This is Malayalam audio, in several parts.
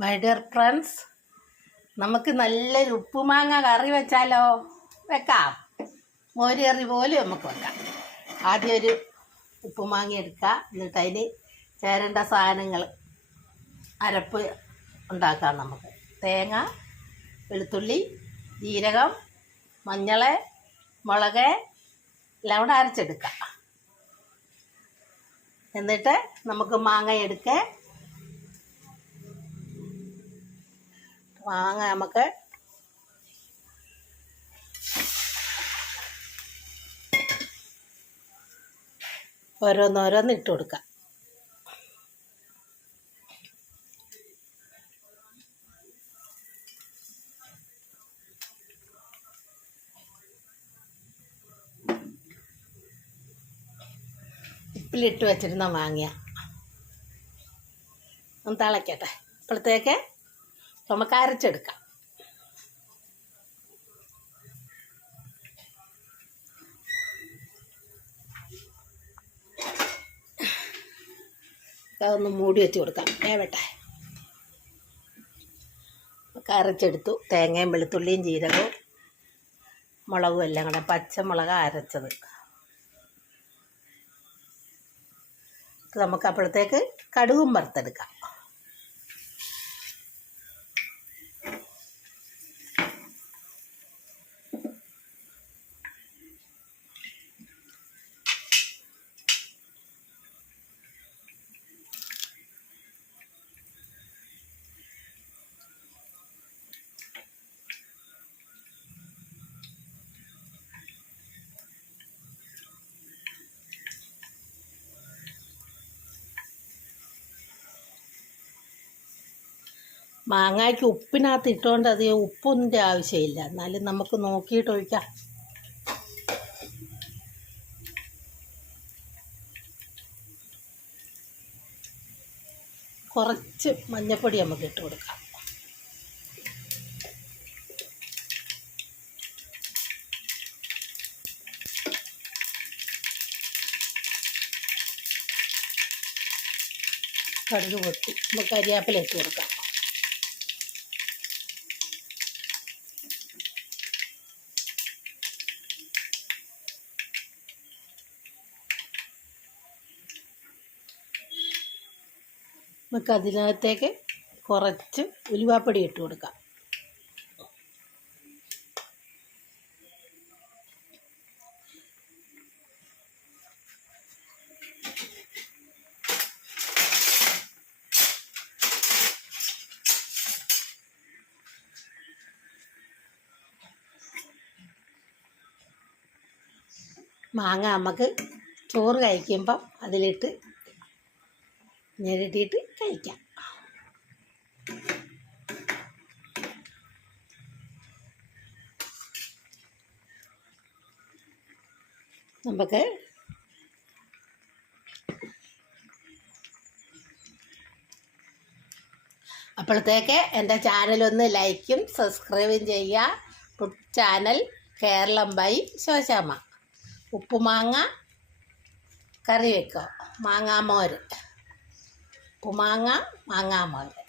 മൈ ഡിയർ ഫ്രണ്ട്സ്, നമുക്ക് നല്ലൊരു ഉപ്പുമാങ്ങ കറി വെച്ചാലോ? വെക്കാം. മോര് കറി പോലും നമുക്ക് വെക്കാം. ആദ്യം ഒരു ഉപ്പുമാങ്ങ എടുക്കുക. എന്നിട്ട് അതിന് ചേരേണ്ട സാധനങ്ങൾ അരപ്പ് ഉണ്ടാക്കാം. നമുക്ക് തേങ്ങ, വെളുത്തുള്ളി, ജീരകം, മഞ്ഞൾ, മുളക് എല്ലാം കൂടെ അരച്ചെടുക്കാം. എന്നിട്ട് നമുക്ക് മാങ്ങ എടുക്കുക. മാങ്ങ നമുക്ക് ഓരോന്നോരോന്ന് ഇട്ട് കൊടുക്കാം. ഉപ്പിലിട്ട് വെച്ചിരുന്ന മാങ്ങ ഒന്ന് തിളയ്ക്കട്ടെ. അപ്പോഴത്തേക്ക് നമുക്ക് അരച്ചെടുക്കാം. അതൊന്ന് മൂടി വെച്ച് കൊടുക്കാം, വേവട്ടെ. അരച്ചെടുത്തു. തേങ്ങയും വെളുത്തുള്ളിയും ജീരകവും മുളകും എല്ലാം കൂടെ, പച്ചമുളക് അരച്ചത്. നമുക്ക് അപ്പോഴത്തേക്ക് കടുകും വറുത്തെടുക്കാം. മാങ്ങയ്ക്ക് ഉപ്പിനകത്ത് ഇട്ടുകൊണ്ട് അധികം ഉപ്പൊന്നിൻ്റെ ആവശ്യമില്ല. എന്നാലും നമുക്ക് നോക്കിയിട്ട് ഒഴിക്കാം. കുറച്ച് മഞ്ഞൾപ്പൊടി നമുക്ക് ഇട്ട് കൊടുക്കാം. കടുക് പൊട്ടി നമുക്ക് കരിവേപ്പില ഇട്ട് കൊടുക്കാം. നമുക്ക് അതിനകത്തേക്ക് കുറച്ച് ഉലുവാപ്പൊടി ഇട്ട് കൊടുക്കാം. മാങ്ങ നമുക്ക് ചോറ് കഴിക്കുമ്പം അതിലിട്ട് ഞെരട്ടിയിട്ട് കഴിക്കാം. നമുക്ക് അപ്പോഴത്തേക്ക് എൻ്റെ ചാനലൊന്ന് ലൈക്കും സബ്സ്ക്രൈബും ചെയ്യുക. Channel Keralam by Shoshamma. ഉപ്പുമാങ്ങ കറി വെക്കുക. മാങ്ങാമോര്, ഉപ്പുമാങ്ങ മാങ്ങാമോര്.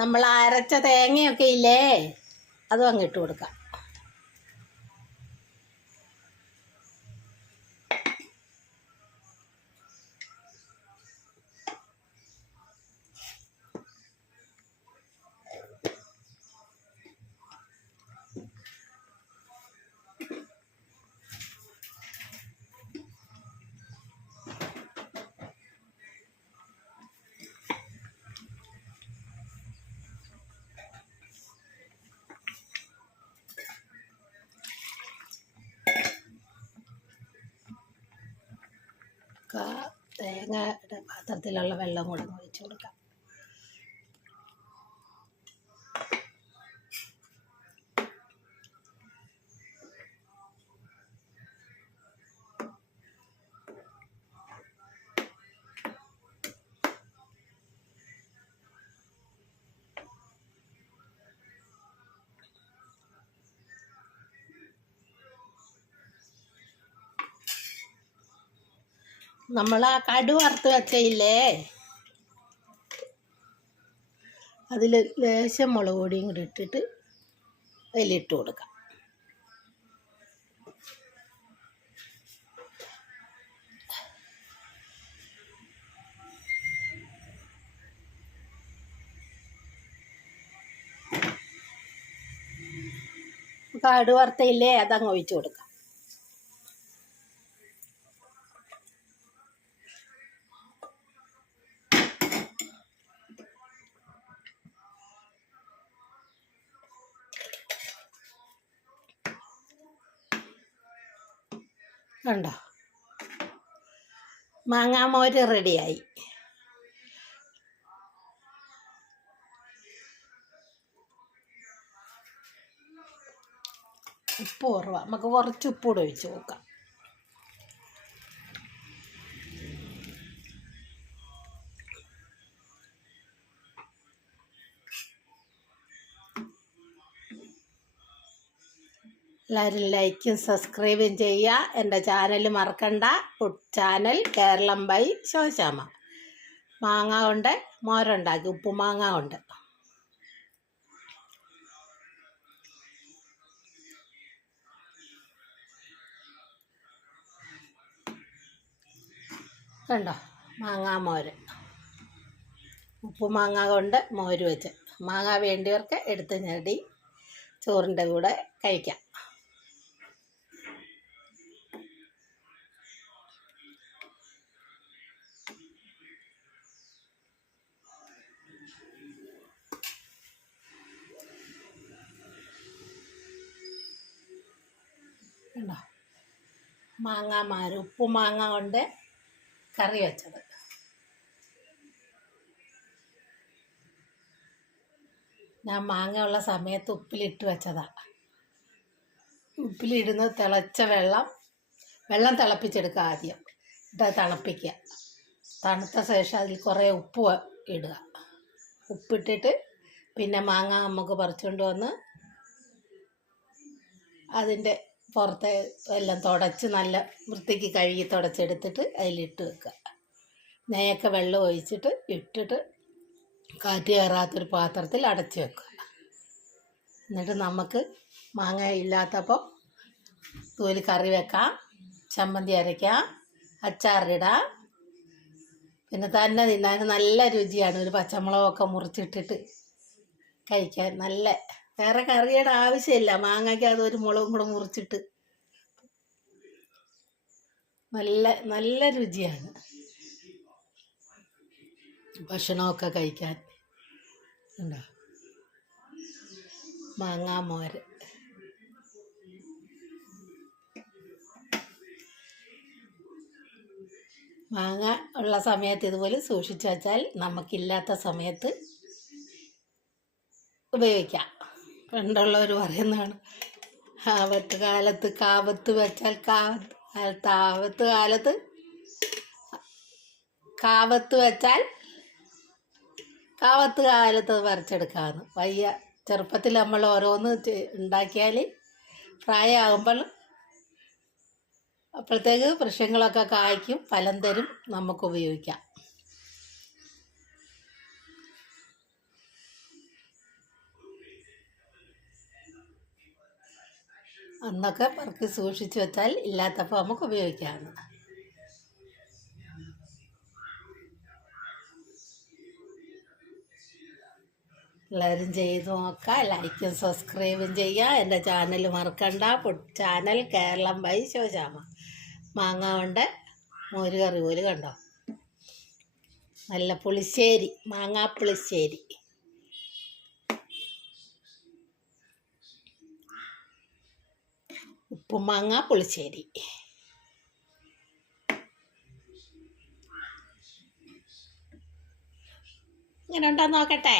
നമ്മൾ അരച്ച തേങ്ങയൊക്കെ ഇല്ലേ, അതും അങ്ങ് ഇട്ട് കൊടുക്കാം. തേങ്ങയുടെ പാത്രത്തിലുള്ള വെള്ളം കൂടെ ഒഴിച്ച് കൊടുക്കാം. നമ്മൾ ആ കടു വറുത്ത് വെച്ചയില്ലേ, അതിൽ ലേശം മുളക് പൊടിയും കൂടി ഇട്ടിട്ട് അതിലിട്ട് കൊടുക്കാം. കാട് വറുത്തയില്ലേ അതങ്ങ് ഒഴിച്ച് കൊടുക്കാം. കണ്ടോ, മാങ്ങാമോര് റെഡിയായി. ഉപ്പ് കുറവാ, നമുക്ക് കുറച്ച് ഉപ്പ് കൂടെ ഒഴിച്ച് നോക്കാം. എല്ലാവരും ലൈക്കും സബ്സ്ക്രൈബും ചെയ്യുക. എൻ്റെ ചാനൽ മറക്കണ്ട. Food channel Keralam by Shoshamma. മാങ്ങ കൊണ്ട് മോരുണ്ടാക്കി, ഉപ്പുമാങ്ങ കൊണ്ട്. കണ്ടോ, മാങ്ങാമോര്, ഉപ്പുമാങ്ങ കൊണ്ട് മോര് വെച്ച്. മാങ്ങ വേണ്ടിയവർക്ക് എടുത്ത് ഞെടി ചോറിൻ്റെ കൂടെ കഴിക്കാം. കണ്ടോ, മാങ്ങാമാര് ഉപ്പുമാങ്ങ കൊണ്ട് കറി വെച്ചത്. ഞാൻ മാങ്ങ ഉള്ള സമയത്ത് ഉപ്പിലിട്ട് വെച്ചതാണ്. ഉപ്പിലിടുന്ന തിളച്ച വെള്ളം തിളപ്പിച്ചെടുക്കുക ആദ്യം, എന്നിട്ട് തണുപ്പിക്കുക. തണുത്ത ശേഷം അതിൽ കുറേ ഉപ്പ് ഇടുക. ഉപ്പിട്ടിട്ട് പിന്നെ മാങ്ങ നമുക്ക് പറിച്ചുകൊണ്ട് വന്ന് അതിൻ്റെ പുറത്തെ എല്ലാം തുടച്ച് നല്ല വൃത്തിക്ക് കഴുകി തുടച്ചെടുത്തിട്ട് അതിലിട്ട് വെക്കുക. നെയ്യൊക്കെ വെള്ളം ഒഴിച്ചിട്ട് ഇട്ടിട്ട് കാറ്റ് കയറാത്തൊരു പാത്രത്തിൽ അടച്ച് വെക്കുക. എന്നിട്ട് നമുക്ക് മാങ്ങ ഇല്ലാത്തപ്പോൾ തോല് കറി വെക്കാം, ചമ്മന്തി അരയ്ക്കാം, അച്ചാറിടാം. പിന്നെ തന്നെ തിന്നാൻ നല്ല രുചിയാണ്. ഒരു പച്ചമുളകൊക്കെ മുറിച്ചിട്ടിട്ട് കഴിക്കാൻ നല്ല, വേറെ കറിയുടെ ആവശ്യമില്ല. മാങ്ങയ്ക്ക് അതൊരു മുളകും കൂടെ മുറിച്ചിട്ട് നല്ല നല്ല രുചിയാണ് ഭക്ഷണമൊക്കെ കഴിക്കാൻ. ഉണ്ടോ, മാങ്ങാമോര്. മാങ്ങ ഉള്ള സമയത്ത് ഇതുപോലെ സൂക്ഷിച്ചു വച്ചാൽ നമുക്കില്ലാത്ത സമയത്ത് ഉപയോഗിക്കാം. പണ്ടുള്ളവർ പറയുന്നതാണ്, ആപത്ത് കാലത്ത് കാവത്ത് വെച്ചാൽ ആപത്ത് കാലത്ത് കാവത്ത് വെച്ചാൽ കാവത്ത് കാലത്ത് പറിച്ചെടുക്കാമെന്ന്. വയ്യ, ചെറുപ്പത്തിൽ നമ്മൾ ഓരോന്ന് ഉണ്ടാക്കിയാൽ പ്രായമാകുമ്പോൾ അപ്പോഴത്തേക്ക് വൃക്ഷങ്ങളൊക്കെ കായ്ക്കും, ഫലം തരും, നമുക്ക് ഉപയോഗിക്കാം. അന്നൊക്കെ പറക്കി സൂക്ഷിച്ച് വെച്ചാൽ ഇല്ലാത്തപ്പോൾ നമുക്ക് ഉപയോഗിക്കാവുന്ന. എല്ലാവരും ചെയ്ത് നോക്കുക. ലൈക്കും സബ്സ്ക്രൈബും ചെയ്യുക. എൻ്റെ ചാനൽ മറക്കണ്ട. Food channel Keralam by Shoshamma. മാങ്ങ കൊണ്ട് മോര് കറി പോലെ. കണ്ടോ, നല്ല പുളിശ്ശേരി, മാങ്ങാ പുളിശ്ശേരി. ഉപ്പുമാങ്ങ പുളിശ്ശേരി. ഇങ്ങനെ ഉണ്ടോ നോക്കട്ടെ.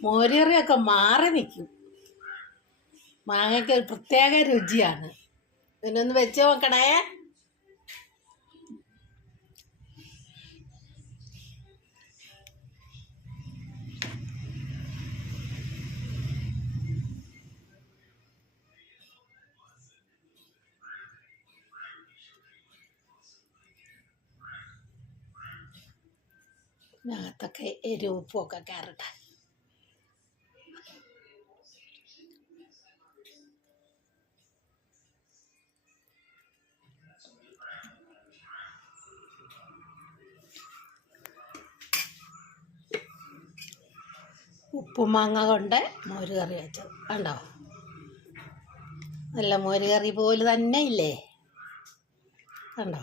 മോരുകറിയൊക്കെ മാറി നിൽക്കും. മാങ്ങയ്ക്ക് ഒരു പ്രത്യേക രുചിയാണ്. ഇതിനൊന്ന് വെച്ച് നോക്കണേ. ഇതിനകത്തൊക്കെ എരിവ് ഉപ്പൊക്കെ കയറട്ടെ. ഉപ്പുമാങ്ങ കൊണ്ട് മോര് കറി വെച്ചത് കണ്ടോ, നല്ല മോര് കറി പോലെ തന്നെ ഇല്ലേ, കണ്ടോ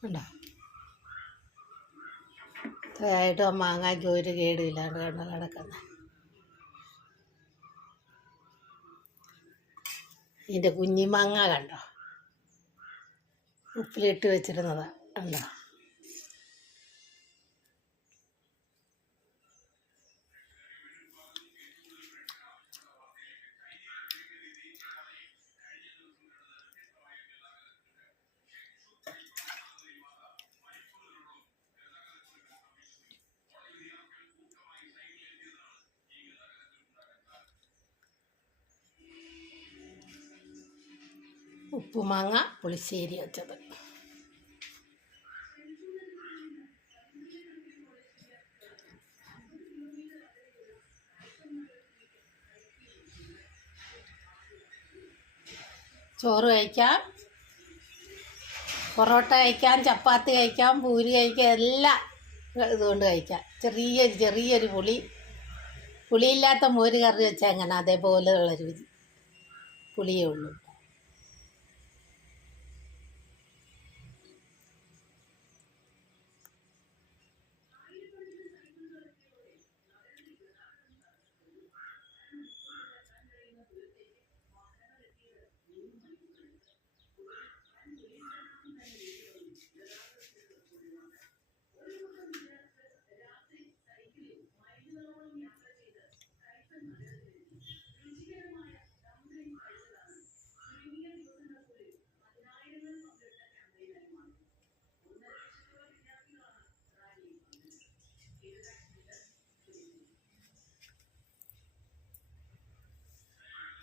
കണ്ടോ. ഇത്രയായിട്ടും ആ മാങ്ങയ്ക്ക് ഒരു കേടുമില്ലാണ്ട് കണ്ടോ കിടക്കുന്നത്. ഇതിൻ്റെ കുഞ്ഞിമാങ്ങ കണ്ടോ, ഉപ്പിലിട്ട് വെച്ചിരുന്നതാ കണ്ടോ. ഉപ്പുമാങ്ങ പുളിശ്ശേരി വെച്ചത്. ചോറ് കഴിക്കാം, പൊറോട്ട കഴിക്കാം, ചപ്പാത്തി കഴിക്കാം, പൂരി കഴിക്കാം, എല്ലാം ഇതുകൊണ്ട് കഴിക്കാം. ചെറിയൊരു പുളിയില്ലാത്ത മോര് കറി വെച്ചാൽ എങ്ങനെ അതേപോലെയുള്ള രുചി, പുളിയേ ഉള്ളൂ.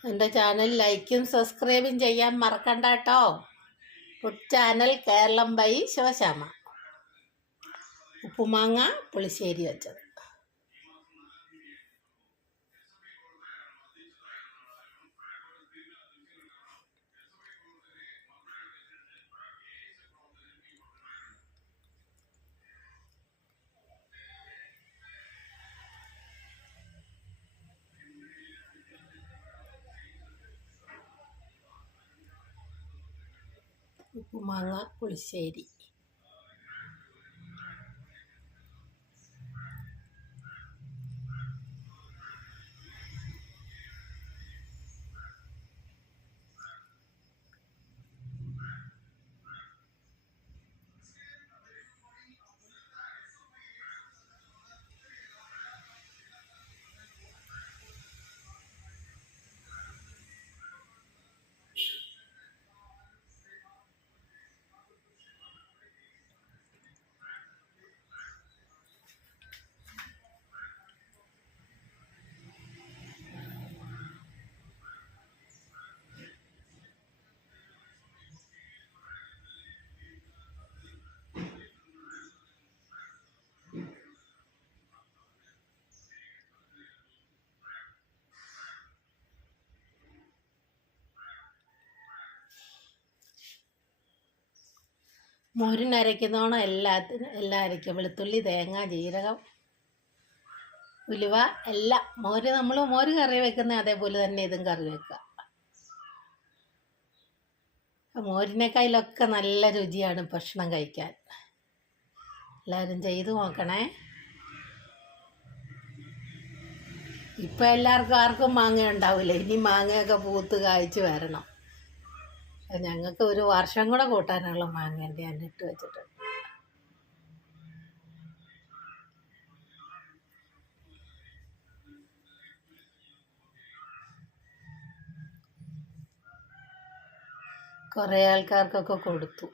എൻ്റെ ചാനൽ ലൈക്കും സബ്സ്ക്രൈബും ചെയ്യാൻ മറക്കണ്ട കേട്ടോ. Food channel Keralam by Shivashyama. ഉപ്പുമാങ്ങ പുളിശ്ശേരി വെച്ചത്. ഉപ്പുമാങ്ങ പുളിശ്ശേരി. മോരിനരയ്ക്കുന്നോണം എല്ലാം അരയ്ക്കും. വെളുത്തുള്ളി, തേങ്ങ, ജീരകം, ഉലുവ എല്ലാം. നമ്മൾ മോര് കറി വെക്കുന്ന അതേപോലെ തന്നെ ഇതും കറി വെക്കുക. മോരിനേക്കാളൊക്കെ നല്ല രുചിയാണ് ഭക്ഷണം കഴിക്കാൻ. എല്ലാവരും ചെയ്തു നോക്കണേ. ഇപ്പം എല്ലാവർക്കും ആർക്കും മാങ്ങ ഉണ്ടാവില്ല. ഇനി മാങ്ങയൊക്കെ പൂത്ത് കായ്ച്ച് വരണം. ഞങ്ങൾക്ക് ഒരു വർഷം കൂടെ കൂട്ടാനുള്ള മാങ്ങേൻ്റെ ഞാൻ ഇട്ട് വെച്ചിട്ടുണ്ട്. കുറേ ആൾക്കാർക്കൊക്കെ കൊടുത്തു.